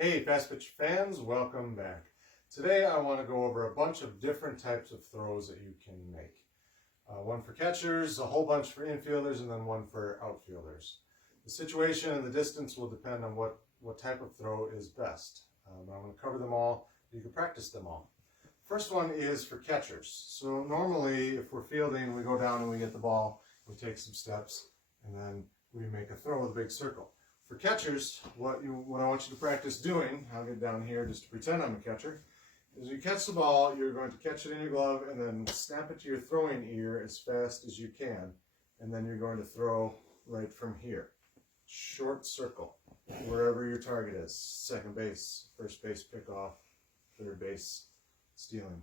Hey Fast Pitch fans, welcome back. Today I want to go over a bunch of different types of throws that you can make. One for catchers, a whole bunch for infielders, and then one for outfielders. The situation and the distance will depend on what type of throw is best. I'm going to cover them all. You can practice them all. First one is for catchers. So normally if we're fielding, we go down and we get the ball, we take some steps, and then we make a throw with a big circle. For catchers, what I want you to practice doing, I'll get down here just to pretend I'm a catcher, is you catch the ball, you're going to catch it in your glove and then snap it to your throwing ear as fast as you can. And then you're going to throw right from here. Short circle, wherever your target is. Second base, first base pickoff, third base stealing.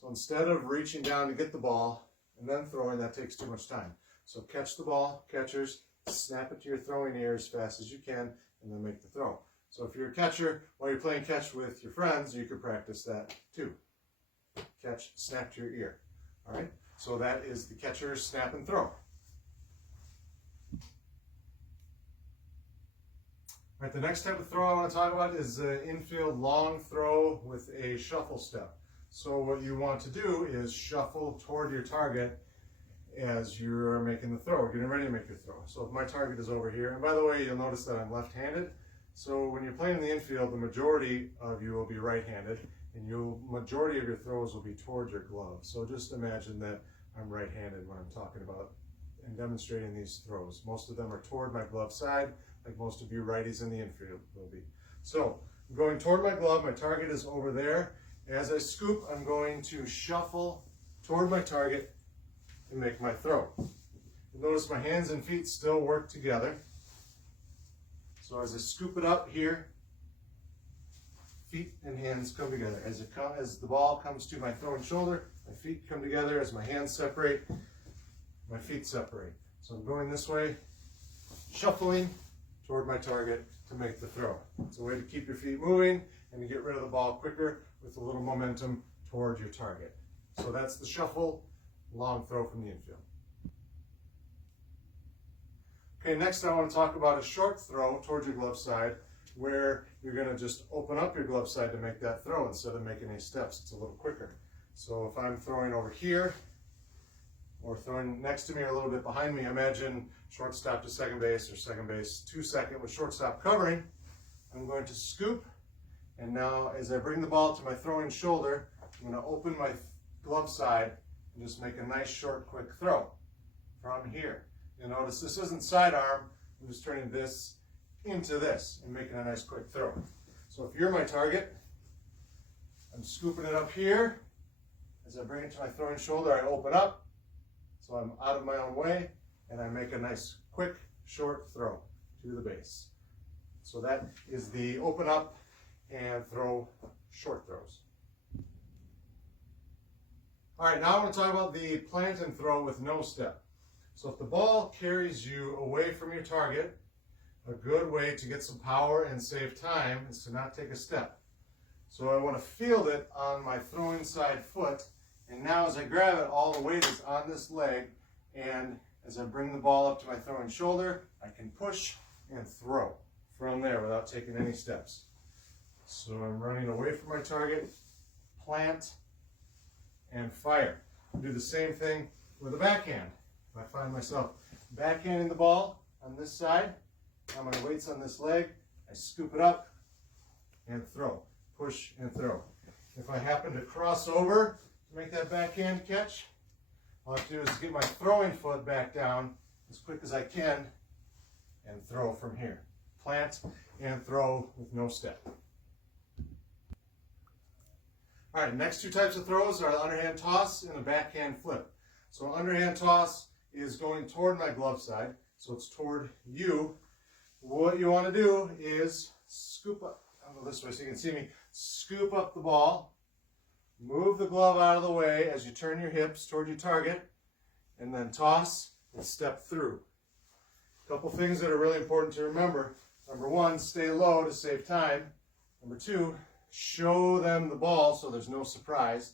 So instead of reaching down to get the ball and then throwing, that takes too much time. So catch the ball, catchers, snap it to your throwing ear as fast as you can, and then make the throw. So if you're a catcher, while you're playing catch with your friends, you could practice that too. Catch, snap to your ear. All right, so that is the catcher snap and throw. All right, the next type of throw I want to talk about is an infield long throw with a shuffle step. So what you want to do is shuffle toward your target as you're making the throw, getting ready to make your throw. So if my target is over here, and by the way, you'll notice that I'm left-handed. So when you're playing in the infield, the majority of you will be right-handed, and the majority of your throws will be towards your glove. So just imagine that I'm right-handed when I'm talking about and demonstrating these throws. Most of them are toward my glove side, like most of you righties in the infield will be. So I'm going toward my glove, my target is over there. As I scoop, I'm going to shuffle toward my target and make my throw. You'll notice my hands and feet still work together. So as I scoop it up here, feet and hands come together. As the ball comes to my throwing shoulder, my feet come together. As my hands separate, my feet separate. So I'm going this way, shuffling toward my target to make the throw. It's a way to keep your feet moving and to get rid of the ball quicker with a little momentum toward your target. So that's the shuffle long throw from the infield. Okay, next I want to talk about a short throw towards your glove side where you're going to just open up your glove side to make that throw instead of making any steps. It's a little quicker. So if I'm throwing over here or throwing next to me or a little bit behind me, imagine shortstop to second base or second base to second with shortstop covering. I'm going to scoop, and now as I bring the ball to my throwing shoulder, I'm going to open my glove side and just make a nice short quick throw from here. You'll notice this isn't sidearm, I'm just turning this into this and making a nice quick throw. So if you're my target, I'm scooping it up here. As I bring it to my throwing shoulder, I open up, so I'm out of my own way, and I make a nice quick short throw to the base. So that is the open up and throw short throws. All right, now I want to talk about the plant and throw with no step. So if the ball carries you away from your target, a good way to get some power and save time is to not take a step. So I want to field it on my throwing side foot, and now as I grab it, all the weight is on this leg, and as I bring the ball up to my throwing shoulder, I can push and throw from there without taking any steps. So I'm running away from my target, plant, and fire. I'll do the same thing with a backhand. If I find myself backhanding the ball on this side, my weight's on this leg, I scoop it up and throw, push and throw. If I happen to cross over to make that backhand catch, all I have to do is get my throwing foot back down as quick as I can and throw from here. Plant and throw with no step. All right, next two types of throws are the underhand toss and a backhand flip. So underhand toss is going toward my glove side, so it's toward you. What you want to do is scoop up, I'll go this way so you can see me, scoop up the ball, move the glove out of the way as you turn your hips toward your target, and then toss and step through. A couple things that are really important to remember. Number one, stay low to save time. Number two, show them the ball so there's no surprise.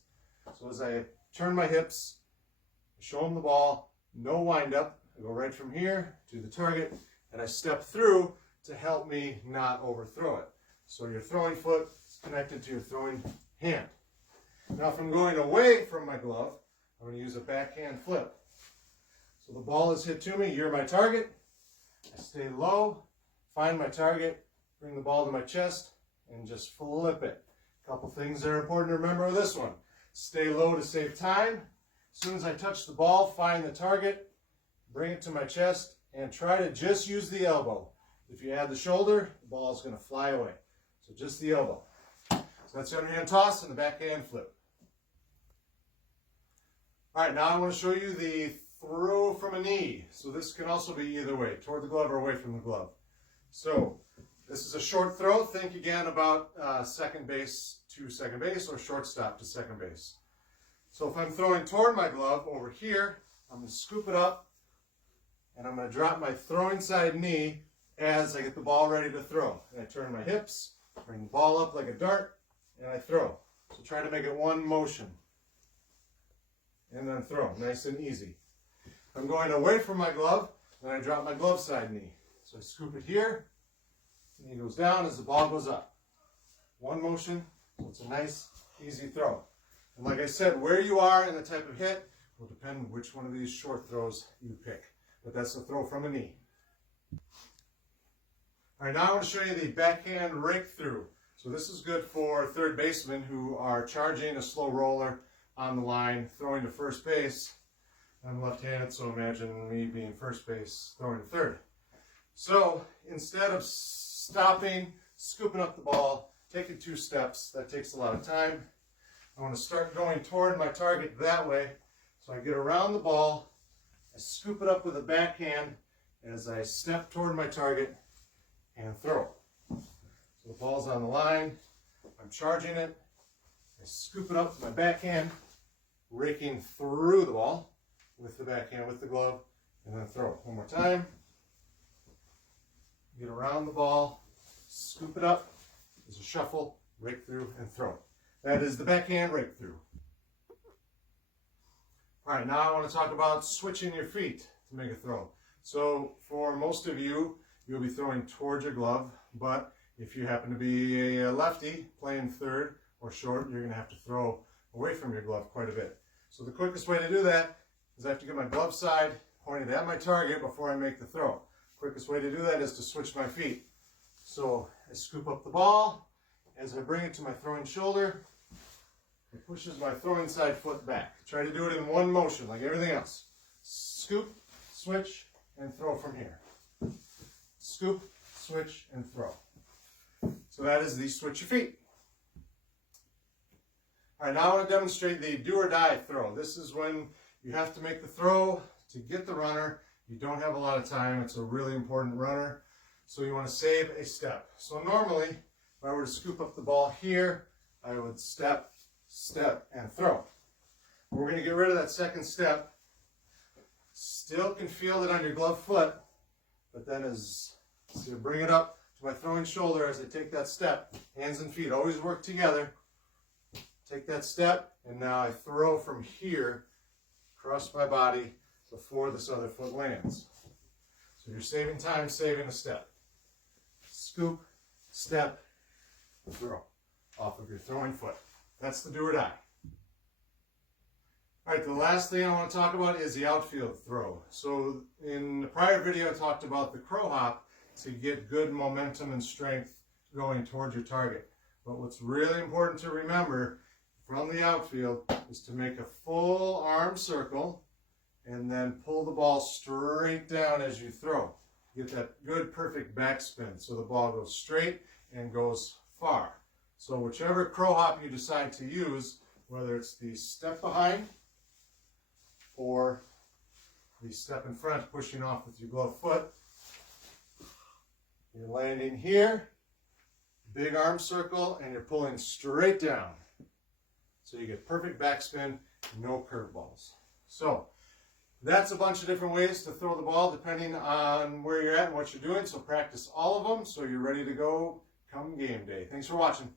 So as I turn my hips, show them the ball, no wind up. I go right from here to the target, and I step through to help me not overthrow it. So your throwing foot is connected to your throwing hand. Now if I'm going away from my glove, I'm going to use a backhand flip. So the ball is hit to me, you're my target. I stay low, find my target, bring the ball to my chest, and just flip it. A couple things that are important to remember with this one. Stay low to save time. As soon as I touch the ball, find the target, bring it to my chest, and try to just use the elbow. If you add the shoulder, the ball is going to fly away. So just the elbow. So that's the underhand toss and the backhand flip. All right, now I want to show you the throw from a knee. So this can also be either way, toward the glove or away from the glove. So this is a short throw. Think again about second base to second base or shortstop to second base. So if I'm throwing toward my glove over here, I'm going to scoop it up and I'm going to drop my throwing side knee as I get the ball ready to throw. And I turn my hips, bring the ball up like a dart, and I throw. So try to make it one motion. And then throw, nice and easy. If I'm going away from my glove, then I drop my glove side knee. So I scoop it here, knee goes down as the ball goes up. One motion, so it's a nice, easy throw. And like I said, where you are in the type of hit will depend on which one of these short throws you pick. But that's a throw from a knee. All right, now I want to show you the backhand rake through. So this is good for third basemen who are charging a slow roller on the line, throwing to first base. I'm left-handed, so imagine me being first base, throwing to third. So instead of stopping, scooping up the ball, taking 2 steps, that takes a lot of time. I want to start going toward my target that way. So I get around the ball, I scoop it up with a backhand as I step toward my target and throw. So the ball's on the line, I'm charging it, I scoop it up with my backhand, raking through the ball with the backhand, with the glove, and then throw. One more time. Get around the ball, scoop it up, there's a shuffle, rake through, and throw. That is the backhand rake through. All right, now I want to talk about switching your feet to make a throw. So for most of you, you'll be throwing towards your glove, but if you happen to be a lefty playing third or short, you're going to have to throw away from your glove quite a bit. So the quickest way to do that is I have to get my glove side pointed at my target before I make the throw. Quickest way to do that is to switch my feet. So I scoop up the ball. As I bring it to my throwing shoulder, it pushes my throwing side foot back. Try to do it in one motion like everything else. Scoop, switch, and throw from here. Scoop, switch, and throw. So that is the switch your feet. All right, now I want to demonstrate the do or die throw. This is when you have to make the throw to get the runner. You don't have a lot of time. It's a really important runner. So you want to save a step. So normally, if I were to scoop up the ball here, I would step, step, and throw. We're going to get rid of that second step. Still can feel it on your glove foot, but then as you bring it up to my throwing shoulder as I take that step, hands and feet always work together. Take that step, and now I throw from here across my body before this other foot lands. So you're saving time, saving a step. Scoop, step, throw off of your throwing foot. That's the do or die. All right, the last thing I want to talk about is the outfield throw. So in the prior video, I talked about the crow hop to get good momentum and strength going towards your target. But what's really important to remember from the outfield is to make a full arm circle and then pull the ball straight down as you throw. Get that good, perfect backspin so the ball goes straight and goes far. So whichever crow hop you decide to use, whether it's the step behind or the step in front pushing off with your glove foot, you're landing here, big arm circle, and you're pulling straight down. So you get perfect backspin, no curveballs. So that's a bunch of different ways to throw the ball depending on where you're at and what you're doing. So practice all of them so you're ready to go come game day. Thanks for watching.